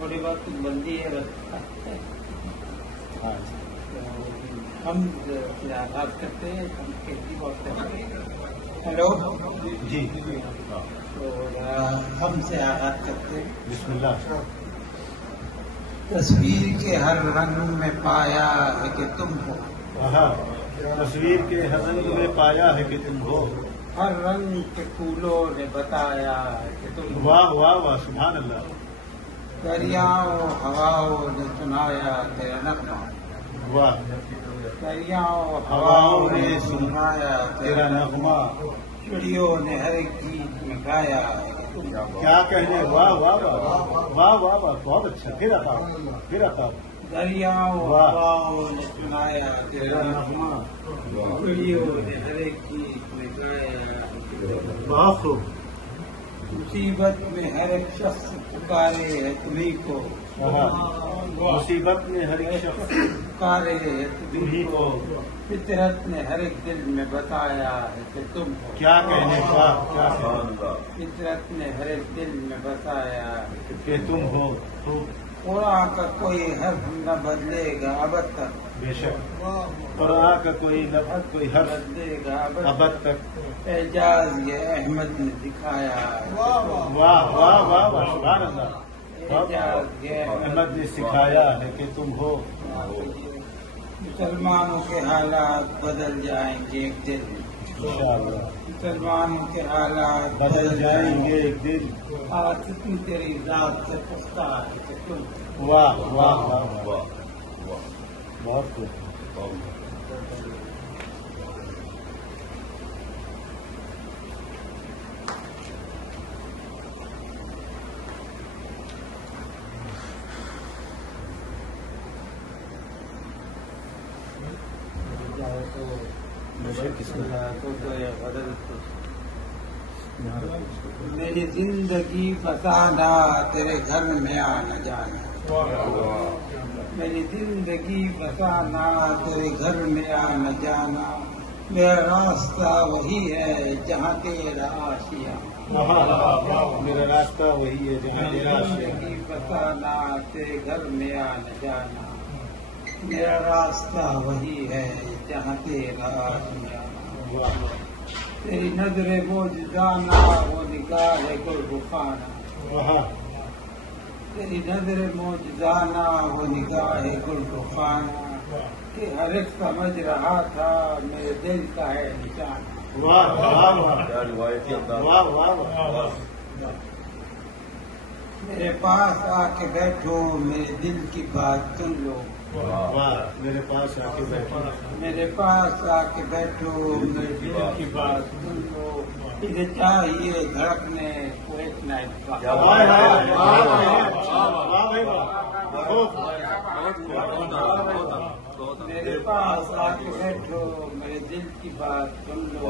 تھوڑی بہت بندی ہے ہم آغاز کرتے ہیں. ہم کھیتی بہت کرتے ہیں. ہیلو جی تو ہم سے آغاز کرتے ہیں. بسم اللہ. تصویر کے ہر رنگ میں پایا ہے کہ تم ہو. تصویر کے ہر رنگ میں پایا ہے کہ تم ہو. ہر رنگ کے پھولوں نے بتایا ہے کہ تم ہو. واہ واہ واہ سبحان اللہ. دریاؤں ہواؤں نے سنایا تیرا نغمہ. واہ. دریاؤں ہواؤں نے سنایا تیرا نغمہ. چڑیوں نے ہر ایک گیت میں گایا ہے کہ تم ہو. کیا کہنے. واہ واہ واہ واہ واہ واہ بہت اچھا. پھر آتا دریاؤں ہواؤں نے سنایا تیرا نغمہ. چڑیوں نے ہر ایک گیت میں گایا ہے کہ تم ہو. بہت خوب. مصیبت میں ہر ایک شخص پکارے ہے تمہیں کو. مصیبت میں ہر ایک شخص پکارے ہے تمہیں کو. فطرت نے ہر ایک دل میں بتایا ہے کہ تم ہو. کیا کہنے. واہ کیا کہنے. فطرت نے ہر ایک دل میں بتایا ہے کہ تم ہو. قرآن کا کوئی حرف نہ بدلے گا ابد تک. بے شک قرآن کا کوئی لفظ کوئی حرف بدلے گا ابد تک. اعجاز یہ احمد نے دکھایا ہے. واہ واہ واہ واہ سبحان اللہ. اعجاز یہ احمد نے سکھایا ہے کہ تم ہو. مسلمانوں کے حالات بدل جائیں گے ایک دن. انشاءاللہ مسلمانوں کے حالات بدل جائیں گے ایک دن. آج کتنی تیری ذات سے پختہ ہے کہ تم. واہ واہ واہ واہ بہت خوب. میری زندگی بتانا تیرے گھر میں آنا جانا. میری زندگی بتانا تیرے گھر میں آنا جانا. میرا راستہ وہی ہے جہاں تیرا آشیا. میرا راستہ وہی ہے جہاں تیرا آشیا. زندگی بتانا تیرے گھر میں آنا جانا. میرا راستہ وہی ہے جہاں تیرا آشیا. تیری نظر موجودانہ وہ نگاہ گل رخانہ. تیری نظر موجودانہ وہ نگاہ گل رخانہ. کہ ہر ایک سمجھ رہا تھا میرے دل کا ہے نشانہ. واہ واہ واہ واہ. میرے پاس آ کے بیٹھو میرے دل کی بات سن لو. واہ میرے پاس آ کے بیٹھو. میرے پاس آ کے بیٹھو میرے دل کی بات سن لو. اسے چاہیے دھڑکنے کو ایک نائٹ کا. میرے پاس آ کے بیٹھو میرے دل کی بات سن لو.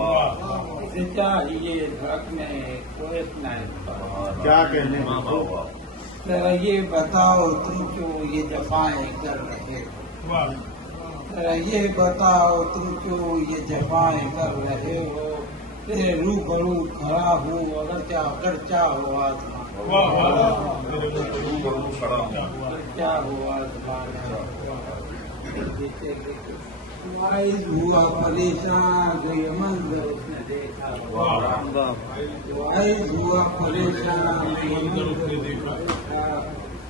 اسے چاہیے دھڑکنے کو ایک نائٹ کا. کیا کہنے. ذرا یہ بتاؤ تم کیوں یہ جفائیں کر رہے ہو. ذرا یہ بتاؤ تم کیوں یہ جفائیں کر رہے ہو. تیرے روبرو کھڑا ہوں اگر چاہو آزمان. چاہو آزمان. وائز ہوا پریشان جو یہ منظر اس نے دیکھا. وائز ہوا پریشان جو یہ منظر اس نے دیکھا.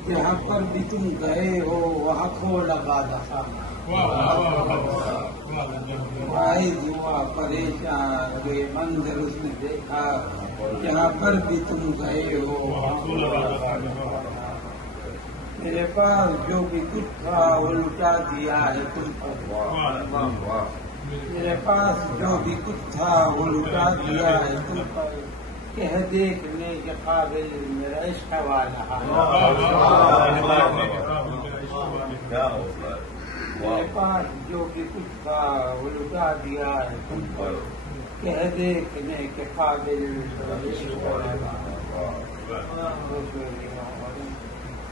جہاں پر بھی تم گئے ہو وہاں کھولا بادہ خانہ. وائز ہوا پریشان جو یہ منظر اس نے دیکھا. جہاں پر بھی تم گئے ہو وہاں کھولا بادہ خانہ. میرے پاس جو بھی کچھ تھا وہ لٹا دیا ہے تم پر. میرے پاس جو بھی کچھ تھا وہ لٹا دیا ہے تم پر. کہ دیکھنے کے قابل میرا عشق والا. میرے پاس جو بھی کچھ تھا وہ لٹا دیا ہے تم پر. کہ دیکھنے کے قابل میرا عشق والا.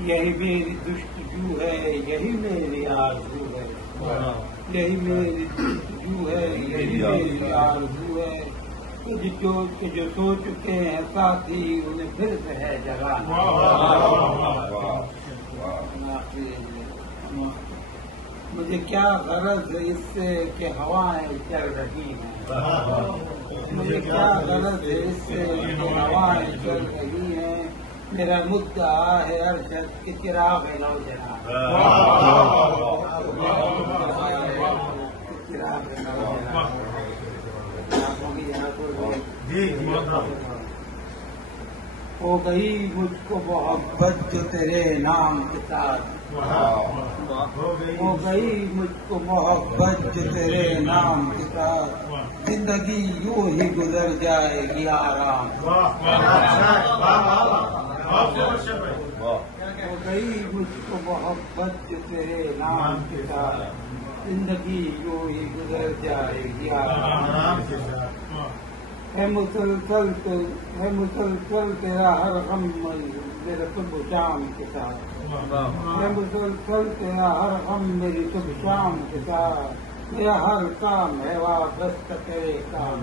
یہی میری جستجو ہے یہی میری آرزو ہے. یہی میری جستجو ہے یہی میری آرزو ہے. جو سو چکے ہیں ساتھی انہیں پھر سے ہے جگہ. مجھے کیا غرض ہے اس سے کہ ہوائیں چل رہی ہیں، مجھے کیا غرض ہے اس سے کہ ہوائیں چل رہی ہیں، میرا مدعا ہے ارشد کے چراغ نوجوان، چراغ نوجوان۔ ہو گئی مجھ کو محبت جو تیرے نام کے ساتھ، ہو گئی مجھ کو محبت جو تیرے نام کے ساتھ، زندگی یوں ہی گزر جائے گی آرام، ہو گئی مجھ کو محبت جو تیرے نام کے ساتھ، زندگی یوں ہی گزر جائے گی آرام، ہے مسلسل تیرا ہر غم میرے صبح شام کے ساتھ، ہے مسلسل تیرا ہر غم میری صبح شام کے ساتھ، میرا ہر کام ہے وابستہ تیرے کام،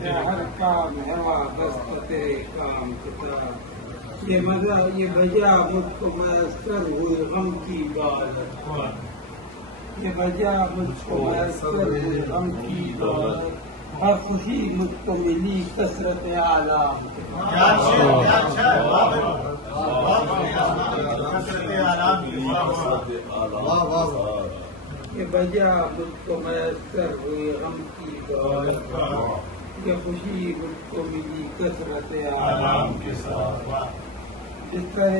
میرا ہر کام ہے وابستہ تیرے کام کے ساتھ، یہ بجا مجھ کو میسر ہوئی غم کی عبادت، یہ وجہ مجھ کو میسر ہوئی غم کی دولت، ہر خوشی مجھ کو ملی کثرت آلام، یہ وجہ مجھ کو میسر ہوئی غم کی دولت، یہ خوشی مجھ کو ملی کثرت آلام کے ساتھ، جس طرح